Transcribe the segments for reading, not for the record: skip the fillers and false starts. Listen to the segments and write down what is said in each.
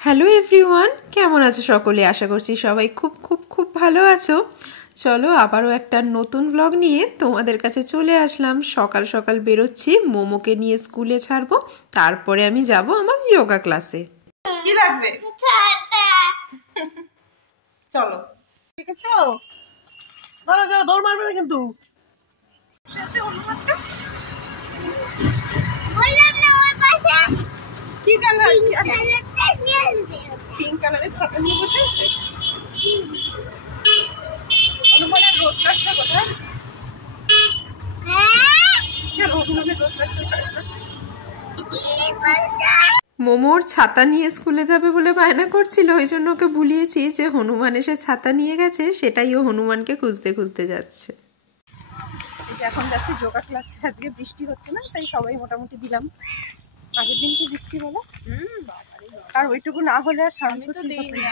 Hello everyone, কেমন আছো সকলে? আশা করছি সবাই খুব খুব খুব ভালো আছো। চলো আবারও একটা নতুন ব্লগ নিয়ে তোমাদের কাছে চলে আসলাম। সকাল সকাল বেরোচ্ছি, মোমোকে নিয়ে স্কুলে ছাড়বো, তারপরে আমি যাব আমার যোগা ক্লাসে। কি লাগবে? চলো। ঠিক আছে, দাঁড়া যাও, দৌড় মারবে না কিন্তু। কি কালার? পিঙ্ক কালারের ছাতা নিয়ে বসে আছে। হনুমানের রোদ লাগছে কোথায়? মোমোর ছাতা নিয়ে স্কুলে যাবে বলে বায়না করছিল, ওই জন্য ওকে ভুলিয়েছি যে হনুমান এসে ছাতা নিয়ে গেছে, সেটাই ও হনুমানকে খুঁজতে খুঁজতে যাচ্ছে। এখন যাচ্ছি যোগা ক্লাসে। আজকে বৃষ্টি হচ্ছে না, তাই সবাই মোটামুটি দিলাম। আগের দিন কি বৃষ্টি বলো? আর ওইটুকু না হলে আর শান্তি ছিল না।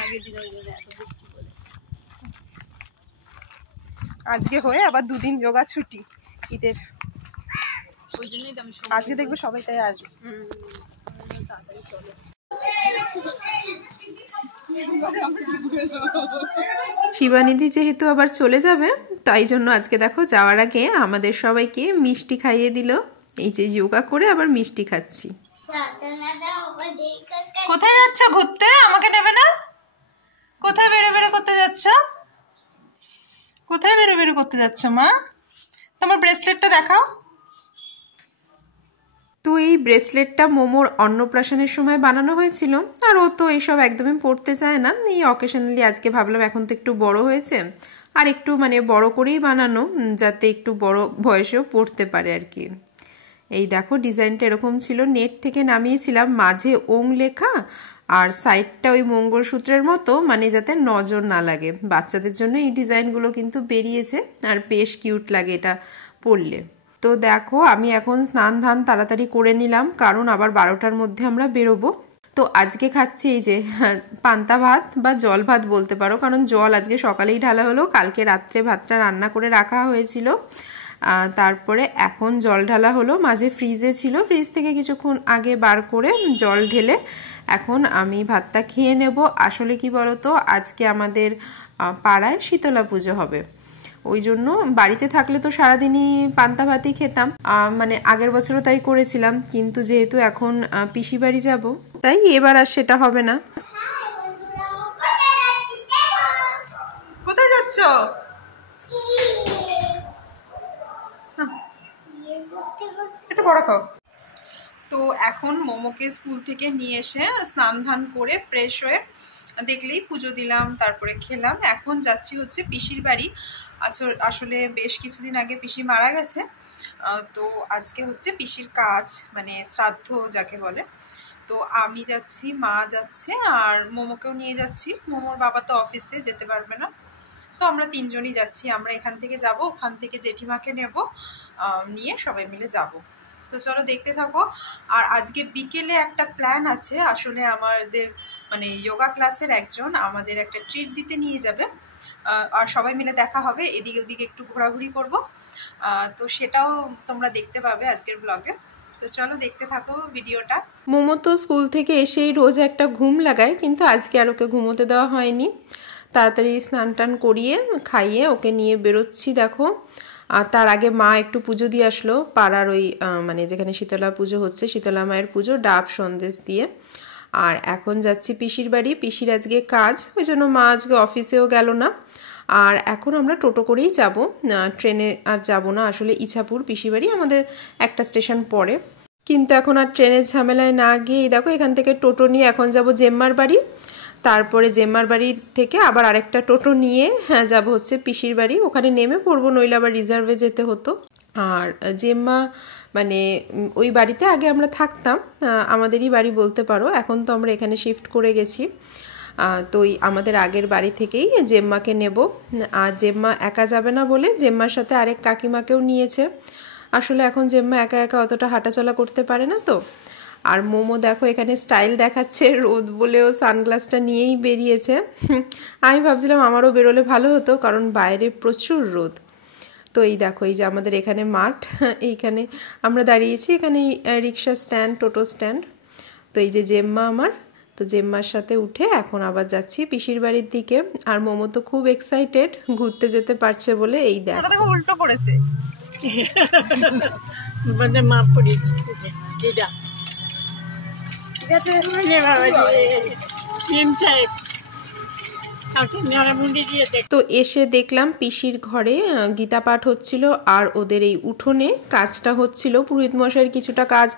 আজকে হয়ে আবার দুদিন যোগা ছুটি ঈদের, আজকে দেখবে সবাই তাই আসবে। শিবানিধি যেহেতু আবার চলে যাবে, তাই জন্য আজকে দেখো যাওয়ার আগে আমাদের সবাইকে মিষ্টি খাইয়ে দিল। এই যে যোগা করে আবার মিষ্টি খাচ্ছি। কোথায় যাচ্ছ ঘুরতে? আমাকে নেবে না? কোথায় বেরো বেরো করতে যাচ্ছ? কোথায় বেরো বেরো করতে যাচ্ছ মা? তোমার ব্রেসলেটটা দেখাও। তো এই ব্রেসলেটটা মোমোর অন্নপ্রাশনের সময় বানানো হয়েছিল, আর ও তো এইসব একদমই পড়তে চায় না। এই অকেশনালি আজকে ভাবলাম এখন তো একটু বড় হয়েছে, আর একটু বড় করেই বানানো, যাতে একটু বড় বয়সেও পড়তে পারে আর কি। এই দেখো ডিজাইনটা এরকম ছিল, নেট থেকে নামিয়েছিলাম, মাঝে ওং লেখা আর সাইডটা ওই মঙ্গলসূত্রের মতো, যাতে নজর না লাগে। বাচ্চাদের জন্য এই ডিজাইনগুলো কিন্তু বেরিয়েছে, আর বেশ কিউট লাগে এটা পরলে। তো দেখো আমি এখন স্নান ধান তাড়াতাড়ি করে নিলাম, কারণ আবার 12টার মধ্যে আমরা বেরোবো। তো আজকে খাচ্ছি এই যে পান্তা ভাত বা জল ভাত বলতে পারো, কারণ জল আজকে সকালেই ঢালা হলো, কালকে রাত্রে ভাতটা রান্না করে রাখা হয়েছিল। তারপরে এখন জল ঢালা হলো, মাঝে ফ্রিজে ছিল, ফ্রিজ থেকে কিছুক্ষণ আগে বার করে জল ঢেলে এখন আমি ভাতটা খেয়ে নেব। আসলে কি বলতো, আজকে আমাদের পাড়ায় শীতলা পুজো হবে, ওই জন্য বাড়িতে থাকলে তো সারাদিনই পান্তা ভাতই খেতাম, আগের বছরও তাই করেছিলাম, কিন্তু যেহেতু এখন পিসি বাড়ি যাব, তাই এবার আর সেটা হবে না। কোথায় যাচ্ছ? এটা বড় খাও। তো এখন মোমোকে স্কুল থেকে নিয়ে এসে স্নান ধান করে ফ্রেশ হয়ে দেখলেই পুজো দিলাম, তারপরে খেলাম। এখন যাচ্ছি হচ্ছে পিসির বাড়ি। আসলে বেশ কিছুদিন আগে পিসি মারা গেছে, তো আজকে হচ্ছে পিসির কাজ, শ্রাদ্ধ যাকে বলে। তো আমি যাচ্ছি, মা যাচ্ছে, আর মোমোকেও নিয়ে যাচ্ছি। মোমোর বাবা তো অফিসে যেতে পারবে না, তো আমরা তিনজনই যাচ্ছি। আমরা এখান থেকে যাব, ওখান থেকে জেঠিমাকে নেব, নিয়ে সবাই মিলে যাব। তো চলো দেখতে থাকো। আর আজকে বিকেলে একটা প্ল্যান আছে, আসলে আমাদের যোগা ক্লাসের একজন আমাদের একটা ট্রিট দিতে নিয়ে যাবে, আর সবাই মিলে দেখা হবে, এদিকে ওদিকে একটু ঘোরাঘুরি করব। তো সেটাও তোমরা দেখতে পাবে আজকের ব্লগে। তো চলো দেখতে থাকো ভিডিওটা। মোমো তো স্কুল থেকে এসেই রোজ একটা ঘুম লাগায়, কিন্তু আজকে আর ওকে ঘুমোতে দেওয়া হয়নি। তাড়াতাড়ি স্নান টান করিয়ে খাইয়ে ওকে নিয়ে বেরোচ্ছি। দেখো, আর তার আগে মা একটু পুজো দিয়ে আসলো পাড়ার ওই যেখানে শীতলা পুজো হচ্ছে, শীতলা মায়ের পুজো, ডাব সন্দেশ দিয়ে। আর এখন যাচ্ছি পিসির বাড়ি, পিসির আজকে কাজ, ওই জন্য মা আজকে অফিসেও গেল না। আর এখন আমরা টোটো করেই যাব, ট্রেনে আর যাব না। আসলে ইছাপুর পিসির বাড়ি আমাদের একটা স্টেশন পরে, কিন্তু এখন আর ট্রেনের ঝামেলায় না গিয়ে দেখো এখান থেকে টোটো নিয়ে এখন যাব জেম্মার বাড়ি, তারপরে জেম্মার বাড়ি থেকে আবার আরেকটা টোটো নিয়ে যাব হচ্ছে পিসির বাড়ি, ওখানে নেমে পড়বো, নইলে আবার রিজার্ভে যেতে হতো। আর জেম্মা ওই বাড়িতে আগে আমরা থাকতাম, আমাদেরই বাড়ি বলতে পারো, এখন তো আমরা এখানে শিফট করে গেছি। তো আমাদের আগের বাড়ি থেকেই জেম্মাকে নেব। আর জেম্মা একা যাবে না বলে জেম্মার সাথে আরেক কাকিমাকেও নিয়েছে। আসলে এখন জেম্মা একা একা অতটা হাঁটাচলা করতে পারে না তো। আর মোমো দেখো এখানে স্টাইল দেখাচ্ছে, রোদ বলেও সানগ্লাসটা নিয়েই বেরিয়েছে। আমি ভাবছিলাম আমারও বেরোলে ভালো হতো, কারণ বাইরে প্রচুর রোদ। তো এই দেখো, এই যে আমাদের এখানে মাঠ, এইখানে আমরা দাঁড়িয়েছি, এখানে রিক্সা স্ট্যান্ড, টোটো স্ট্যান্ড। তো এই যে জেম্মা আমার তো জেম্মার সাথে উঠে এখন আবার যাচ্ছি পিসির বাড়ির দিকে। আর মোমো তো খুব এক্সাইটেড ঘুরতে যেতে পারছে বলে। এই দেখ উল্টো করেছে, মাপ করে দিদা ঠিক আছে। তো এসে দেখলাম পিসির ঘরে গীতা পাঠ হচ্ছিল আর ওদের এই উঠোনে কাজটা হচ্ছিল। পুরোহিত মশাইয়ের কিছুটা কাজ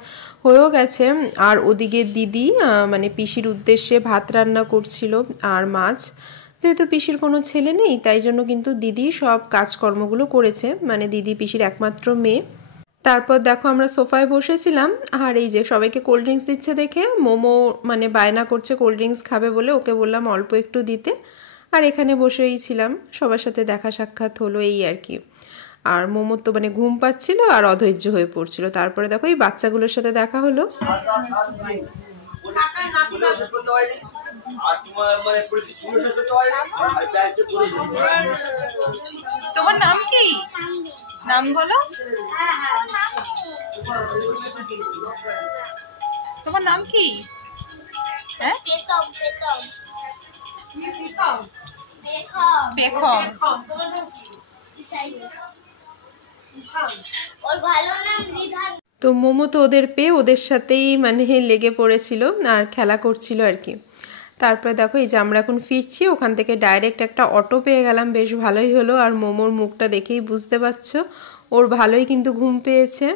হয়েও গেছে আর ওদিকে দিদি মানে পিসির উদ্দেশ্যে ভাত রান্না করছিল আর মাছ। যেহেতু পিসির কোনো ছেলে নেই তাই জন্য কিন্তু দিদি সব কাজকর্মগুলো করেছে, মানে দিদি পিসির একমাত্র মেয়ে। তারপর দেখো আমরা সোফায় বসেছিলাম আর এই যে সবাইকে কোল্ড ড্রিঙ্কস দিচ্ছে দেখে মোমো মানে বায়না করছে কোল্ড ড্রিঙ্কস খাবে বলে, ওকে বললাম অল্প একটু দিতে। আর এখানে বসেই ছিলাম, সবার সাথে দেখা সাক্ষাৎ হলো এই আর কি। আর মোমোর তো মানে ঘুম পাচ্ছিল আর অধৈর্য হয়ে পড়ছিল। তারপরে দেখো এই বাচ্চাগুলোর সাথে দেখা হলো। তোমার নাম কি? নাম বলো। তোমার নাম কি? হ্যাঁ তো মোমো তো ওদের পেয়ে ওদের সাথেই মানে লেগে পড়েছিল আর খেলা করছিল আর কি। তারপরে দেখো এই যে আমরা এখন ফিরছি, ওখান থেকে ডাইরেক্ট একটা অটো পেয়ে গেলাম, বেশ ভালোই হলো। আর মোমোর মুখটা দেখেই বুঝতে পারছো ওর ভালোই কিন্তু ঘুম পেয়েছে।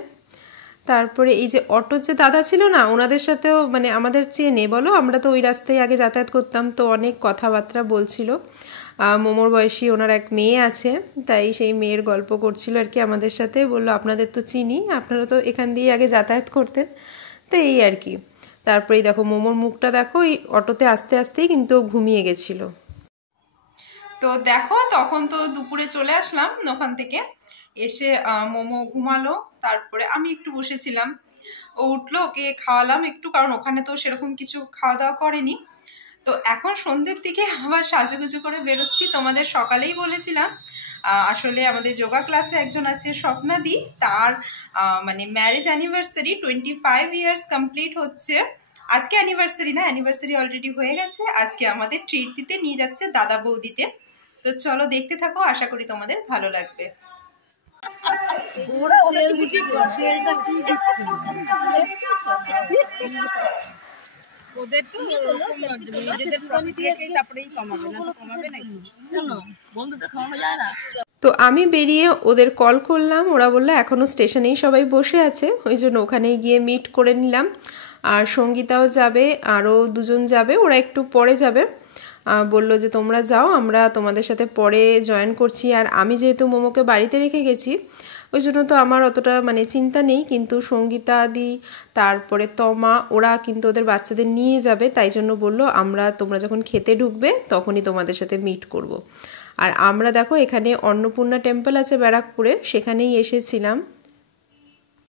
তারপরে এই যে অটোর যে দাদা ছিল না, ওনাদের সাথেও মানে আমাদের চেনে বলো, আমরা তো ওই রাস্তায় আগে যাতায়াত করতাম, তো অনেক কথাবার্তা বলছিল। মোমোর বয়সী ওনার এক মেয়ে আছে, তাই সেই মেয়ের গল্প করছিল আর কি আমাদের সাথে। বললো আপনাদের তো চিনি, আপনারা তো এখান দিয়ে আগে যাতায়াত করতেন, তো এই আর কি। তারপরেই দেখো মোমোর মুখটা দেখো, এই অটোতে আস্তে আস্তেই কিন্তু ঘুমিয়ে গেছিল। তো দেখো তখন তো দুপুরে চলে আসলাম ওখান থেকে, এসে মোমো ঘুমালো। তারপরে আমি একটু বসেছিলাম, ও উঠলো, ওকে খাওয়ালাম একটু, কারণ ওখানে তো সেরকম কিছু খাওয়া দাওয়া করেনি। তো এখন সন্ধ্যের দিকে আবার সাজুগুজু করে বেরোচ্ছি। তোমাদের সকালেই বলেছিলাম আসলে আমাদের যোগা ক্লাসে একজন আছে স্বপ্নাদি, তার মানে ম্যারেজ অ্যানিভার্সারি 25 ইয়ার্স কমপ্লিট হচ্ছে আজকে। অ্যানিভার্সারি না, অ্যানিভার্সারি অলরেডি হয়ে গেছে। আজকে আমাদের ট্রিট দিতে নিয়ে যাচ্ছে দাদা বৌদিতে। তো চলো দেখতে থাকো, আশা করি তোমাদের ভালো লাগবে। তো আমি বেরিয়ে ওদের কল করলাম, ওরা বললো এখনো স্টেশনেই সবাই বসে আছে, ওই জন্য ওখানেই গিয়ে মিট করে নিলাম। আর সঙ্গীতাও যাবে, আরও দুজন যাবে, ওরা একটু পরে যাবে। বললো যে তোমরা যাও, আমরা তোমাদের সাথে পরে জয়েন করছি। আর আমি যেহেতু মোমোকে বাড়িতে রেখে গেছি ওই জন্য তো আমার অতটা মানে চিন্তা নেই, কিন্তু সঙ্গীতা আদি তারপরে তমা ওরা কিন্তু ওদের বাচ্চাদের নিয়ে যাবে, তাই জন্য বললো তোমরা যখন খেতে ঢুকবে তখনই তোমাদের সাথে মিট করব। আর আমরা দেখো এখানে অন্নপূর্ণা টেম্পল আছে ব্যারাকপুরে, সেখানেই এসেছিলাম।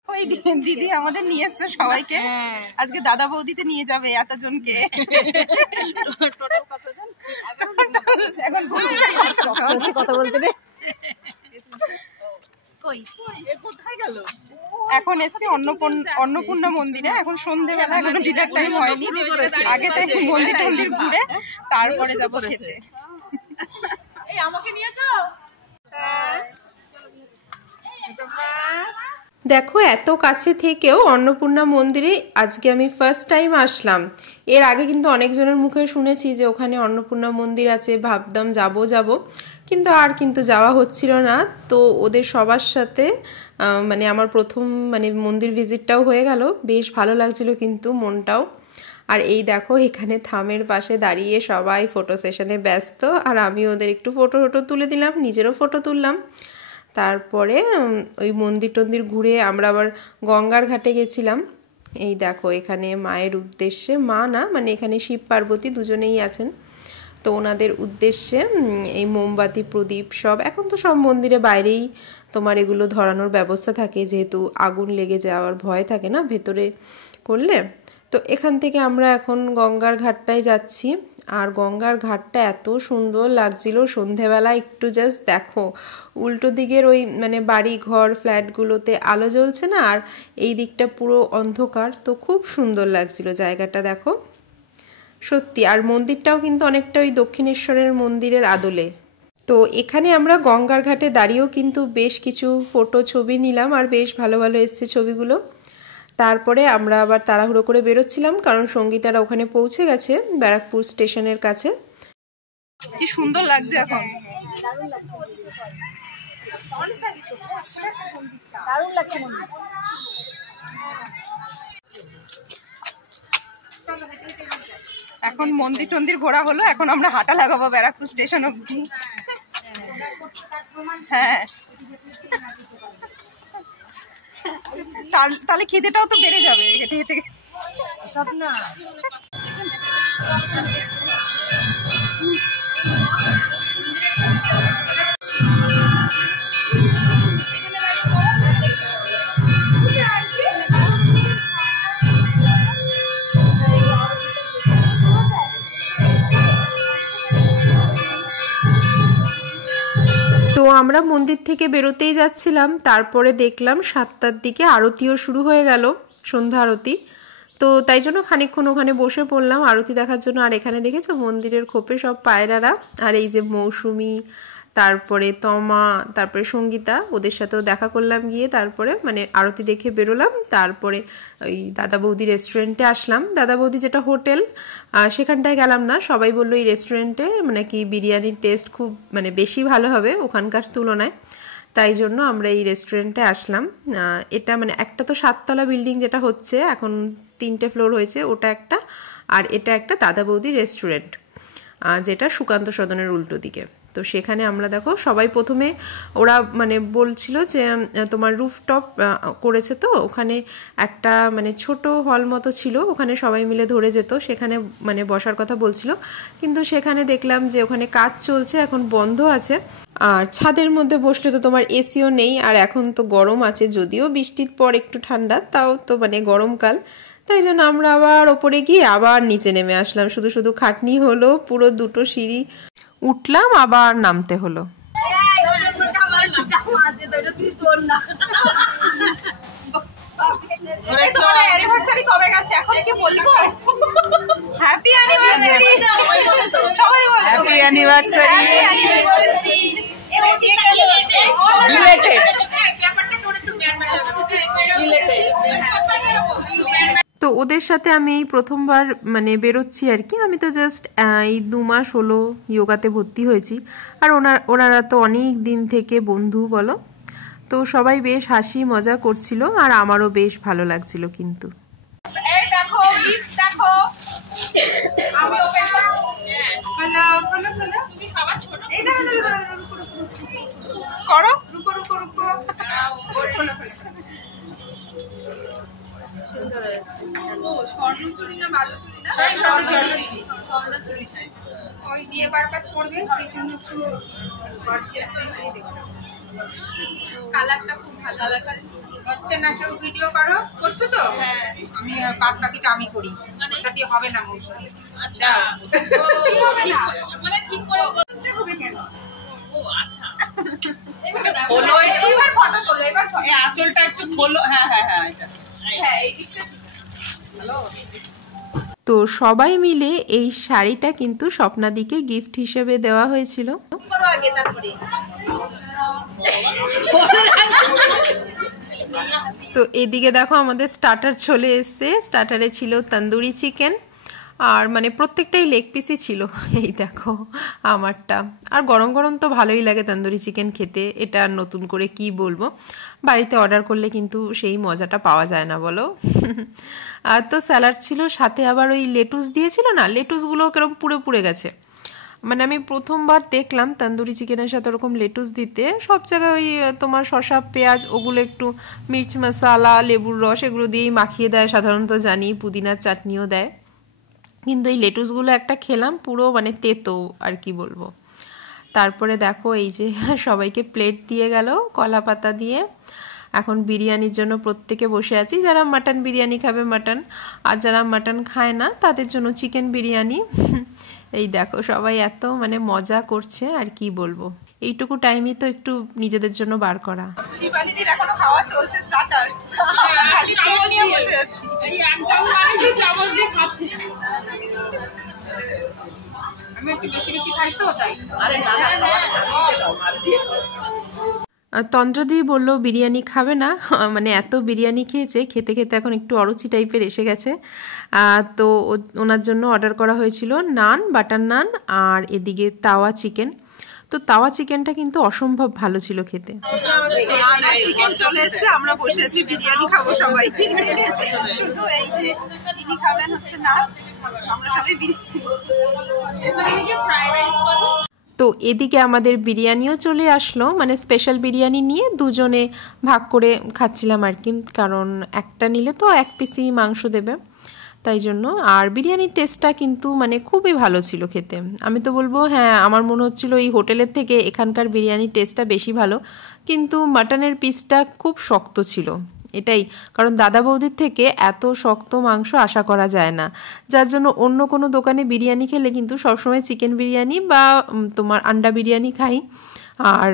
ওই দিদি আমাদের নিয়ে এসছে সবাইকে, আজকে দাদা বৌদিতে নিয়ে যাবে এতজনকে। এখন কথা বলতে দে। এখন এসছি অন্নপূর্ণা মন্দিরে, এখন সন্ধ্যেবেলা, এখনো ডিনার টাইম হয়নি। আগে থেকে মন্দির টন্দির ঘুরে তারপরে যাবো খেতে। দেখো এত কাছে থেকেও অন্নপূর্ণা মন্দিরে আজকে আমি ফার্স্ট টাইম আসলাম। এর আগে কিন্তু অনেকজনের মুখে শুনেছি যে ওখানে অন্নপূর্ণা মন্দির আছে, ভাবতাম যাব, কিন্তু যাওয়া হচ্ছিল না। তো ওদের সবার সাথে মানে আমার প্রথম মানে মন্দির ভিজিটটাও হয়ে গেল, বেশ ভালো লাগছিল কিন্তু মনটাও। আর এই দেখো এখানে থামের পাশে দাঁড়িয়ে সবাই ফটো সেশনে ব্যস্ত, আর আমি ওদের একটু ফটো তুলে দিলাম, নিজেরও ফটো তুললাম। তারপরে ওই মন্দির ঘুরে আমরা আবার গঙ্গার ঘাটে গেছিলাম। এই দেখো এখানে মায়ের উদ্দেশ্যে, মা না মানে এখানে শিব পার্বতী দুজনেই আছেন, তো ওনাদের উদ্দেশ্যে এই মোমবাতি প্রদীপ সব, এখন তো সব মন্দিরে বাইরেই তোমার এগুলো ধরানোর ব্যবস্থা থাকে, যেহেতু আগুন লেগে যাওয়ার ভয় থাকে না ভেতরে করলে। তো এখান থেকে আমরা এখন গঙ্গার ঘাটটায় যাচ্ছি। আর গঙ্গার ঘাটটা এত সুন্দর লাগছিল সন্ধেবেলা, একটু জাস্ট দেখো উল্টো দিকের ওই মানে বাড়ি ঘর ফ্ল্যাটগুলোতে আলো জ্বলছে না, আর এই দিকটা পুরো অন্ধকার, তো খুব সুন্দর লাগছিল জায়গাটা দেখো। সত্যি। আর মন্দিরটাও কিন্তু অনেকটা ওই দক্ষিণেশ্বরের মন্দিরের আদলে। তো এখানে আমরা গঙ্গার ঘাটে দাঁড়িয়েও কিন্তু বেশ কিছু ফটো ছবি নিলাম, আর বেশ ভালো ভালো এসছে ছবিগুলো। তারপরে আমরা আবার তাড়াহুড়ো করে বেরোচ্ছিলাম, কারণ সঙ্গীতারা ওখানে পৌঁছে গেছে ব্যারাকপুর স্টেশনের কাছে। কি সুন্দর লাগছে এখন। এখন মন্দির টন্দির ঘোরা হলো, এখন আমরা হাঁটা লাগাবো ব্যারাকপুর স্টেশন অব্দি। হ্যাঁ, তাহলে খিদেটাও তো বেড়ে যাবে হেঁটে হেঁটে। স্বপ্না তো আমরা মন্দির থেকে বেরোতেই যাচ্ছিলাম, তারপরে দেখলাম 7টার দিকে আরতিও শুরু হয়ে গেল, সন্ধ্যা আরতি। তো তাই জন্য খানিকক্ষণ ওখানে বসে পড়লাম আরতি দেখার জন্য। আর এখানে দেখেছো মন্দিরের খোপে সব পায়রারা, আর এই যে মৌসুমি, তারপরে তমা, তারপরে সঙ্গীতা, ওদের সাথেও দেখা করলাম গিয়ে। তারপরে মানে আরতি দেখে বেরোলাম। তারপরে ওই দাদা বৌদি রেস্টুরেন্টে আসলাম। দাদা বৌদি যেটা হোটেল, সেখানটায় গেলাম না। সবাই বললো এই রেস্টুরেন্টে মানে কি বিরিয়ানির টেস্ট খুব মানে বেশি ভালো হবে ওখানকার তুলনায়, তাই জন্য আমরা এই রেস্টুরেন্টে আসলাম। এটা মানে একটা তো 7তলা বিল্ডিং যেটা হচ্ছে, এখন 3টে ফ্লোর হয়েছে, ওটা একটা, আর এটা একটা দাদা বৌদি রেস্টুরেন্ট যেটা সুকান্ত সদনের উল্টো দিকে। তো সেখানে আমরা দেখো সবাই প্রথমে ওরা মানে বলছিল যে তোমার রুফটপ করেছে, তো ওখানে একটা মানে ছোট হল মতো ছিল, ওখানে সবাই মিলে ধরে যেত, সেখানে মানে বসার কথা বলছিল। কিন্তু সেখানে দেখলাম যে ওখানে কাজ চলছে, এখন বন্ধ আছে। আর ছাদের মধ্যে বসলে তো তোমার এসিও নেই, আর এখন তো গরম আছে, যদিও বৃষ্টির পর একটু ঠান্ডা, তাও তো মানে গরমকাল। তাই জন্য আমরা আবার ওপরে গিয়ে আবার নিচে নেমে আসলাম। শুধু শুধু খাটনি হলো, পুরো 2টো সিঁড়ি উঠলাম, আবার নামতে হলো। হ্যাপি অ্যানিভার্সারি সবাই বলো, হ্যাপি অ্যানিভার্সারি রিলেটেড। তো ওদের সাথে আমি এই প্রথমবার মানে বেরোচ্ছি আর কি। আমি তো জাস্ট এই 2 মাস হলো যোগাতে ভর্তি হয়েছি, আর ওনারা তো অনেক দিন থেকে বন্ধু বলো। তো সবাই বেশ হাসি মজা করছিল, আর আমারও বেশ ভালো লাগছিল। কিন্তু এই দেখো গিফট দেখো, আমি ওপেন করছি। বলো বলো বলো, তুমি খাবার ছোট, এই দাঁড়া দাঁড়া দাঁড়া রুকো রুকো করো, রুকো রুকো রুকো, বলো স্বর্ণচুরি না বালুচুরি না? স্বর্ণচুরি ওই বিয়ে পারপাস করবে, সেই জন্য একটু গর্জিয়াস টাইপেরই দেখো। কালারটা খুব ভালো হচ্ছে না। কেউ ভিডিও করছো তো? হ্যাঁ, আমি বাদ বাকিটা আমি করি, ওটা দিয়ে হবে না মৌসুমি। আচ্ছা মানে ঠিক করে বলতে হবে কেন? ও আচ্ছা হলো, এবার ফটো তোলো, এবার এই আঁচলটা একটু খোলো। হ্যাঁ হ্যাঁ হ্যাঁ, এটা হ্যাঁ এই দিকটা ভালো। তো সবাই মিলে এই শাড়িটা কিন্তু স্বপ্নাদিকে গিফট হিসেবে দেওয়া হয়েছিল। তো এদিকে দেখো আমাদের স্টার্টার চলে এসছে। স্টার্টারে ছিল তন্দুরি চিকেন, আর মানে প্রত্যেকটাই লেগ পিসই ছিল। এই দেখো আমারটা। আর গরম গরম তো ভালোই লাগে তন্দুরি চিকেন খেতে, এটা নতুন করে কি বলবো। বাড়িতে অর্ডার করলে কিন্তু সেই মজাটা পাওয়া যায় না বলো। আর তো স্যালাড ছিল, সাথে আবার ওই লেটুস দিয়েছিল না, লেটুসগুলো কেরকম পুড়ে পুড়ে গেছে। মানে আমি প্রথমবার দেখলাম তন্দুরি চিকেনের সাথে ওরকম লেটুস দিতে। সব জায়গায় ওই তোমার শসা পেঁয়াজ ওগুলো একটু মির্চ মশলা লেবুর রস এগুলো দিয়েই মাখিয়ে দেয় সাধারণত, জানি পুদিনার চাটনিও দেয়। কিন্তু এই লেটুসগুলো একটা খেলাম, পুরো মানে তেতো আর কি বলবো। তারপরে দেখো এই যে সবাইকে প্লেট দিয়ে গেল কলা পাতা দিয়ে। এখন বিরিয়ানির জন্য প্রত্যেকে বসে আছি, যারা মাটন বিরিয়ানি খাবে মাটন, আর যারা মাটন খায় না তাদের জন্য চিকেন বিরিয়ানি। এই দেখো সবাই এত মানে মজা করছে আর কি বলবো। এইটুকু টাইমই তো একটু নিজেদের জন্য বার করা। শিবানীদের এখনো খাওয়া চলছে স্টার্টার, খালি প্লেট নিয়ে বসে আছি। এই একটা চামচ দিয়ে খাচ্ছি। আমি একটু বেশি বেশি খাই তো তাই। তন্দ্রাদি বললো বিরিয়ানি খাবে না, মানে এত বিরিয়ানি খেয়েছে, খেতে খেতে এখন একটু অরুচি টাইপের এসে গেছে। তো ওনার জন্য অর্ডার করা হয়েছিল নান, বাটার নান, আর এদিকে তাওয়া চিকেন। তো তাওয়া চিকেনটা কিন্তু অসম্ভব ভালো ছিল খেতে। চিকেন চলে এসেছে, আমরা বসে আছি বিরিয়ানি খাবো সবাই। শুধু এই যে তিনি খাবেন হচ্ছে নান, আমরা সবাই বিরিয়ানি। তো এদিকে আমাদের বিরিয়ানিও চলে আসলো, মানে স্পেশাল বিরিয়ানি নিয়ে দুজনে ভাগ করে খাচ্ছিলাম আর কি, কারণ একটা নিলে তো এক পিসই মাংস দেবে, তাই জন্য। আর বিরিয়ানির টেস্টটা কিন্তু মানে খুবই ভালো ছিল খেতে। আমি তো বলবো হ্যাঁ, আমার মনে হচ্ছিল এই হোটেলের থেকে এখানকার বিরিয়ানির টেস্টটা বেশি ভালো, কিন্তু মাটনের পিসটা খুব শক্ত ছিল, এটাই কারণ দাদা বৌদির থেকে এত শক্ত মাংস আশা করা যায় না, যার জন্য অন্য কোনো দোকানে বিরিয়ানি খেলে কিন্তু সবসময় চিকেন বিরিয়ানি বা তোমার আন্ডা বিরিয়ানি খাই, আর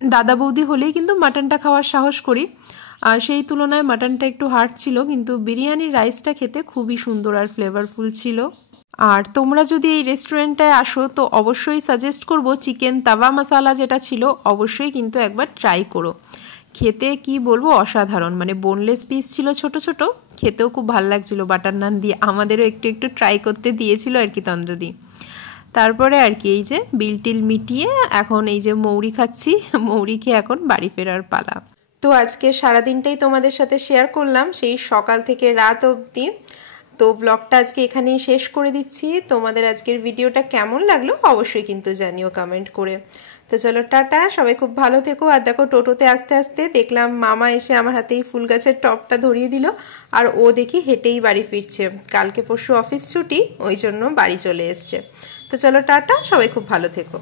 দাদা বৌদি হলেই কিন্তু মাটনটা খাওয়ার সাহস করি। আর সেই তুলনায় মাটনটা একটু হার্ড ছিল, কিন্তু বিরিয়ানির রাইসটা খেতে খুবই সুন্দর আর ফ্লেভারফুল ছিল। আর তোমরা যদি এই রেস্টুরেন্টটায় আসো তো অবশ্যই সাজেস্ট করব চিকেন তাওয়া মশালা যেটা ছিল, অবশ্যই কিন্তু একবার ট্রাই করো। খেতে কি বলবো অসাধারণ, মানে বোনলেস পিস ছিল ছোট ছোট, খেতেও খুব ভালো লাগছিল বাটার নান দিয়ে। আমাদেরও একটু একটু ট্রাই করতে দিয়েছিল আর কি তন্দ্রাদি। তারপরে আর কি এই যে বিল টিল মিটিয়ে এখন এই যে মৌরি খাচ্ছি, মৌরি খেয়ে এখন বাড়ি ফেরার পালা। তো আজকে সারাদিনটাই তোমাদের সাথে শেয়ার করলাম, সেই সকাল থেকে রাত অবধি। তো ব্লগটা আজকে এখানেই শেষ করে দিচ্ছি। তোমাদের আজকের ভিডিওটা কেমন লাগলো অবশ্যই কিন্তু জানিও কমেন্ট করে। তো চলো টাটা, সবাই খুব ভালো থেকো। আর দেখো টোটোতে আস্তে আস্তে দেখলাম মামা এসে আমার হাতে এই ফুল গাছের টবটা ধরিয়ে দিল, আর ও দেখি হেঁটেই বাড়ি ফিরছে, কালকে পরশু অফিস ছুটি, ওই জন্য বাড়ি চলে এসছে। তো চলো টাটা, সবাই খুব ভালো থেকো।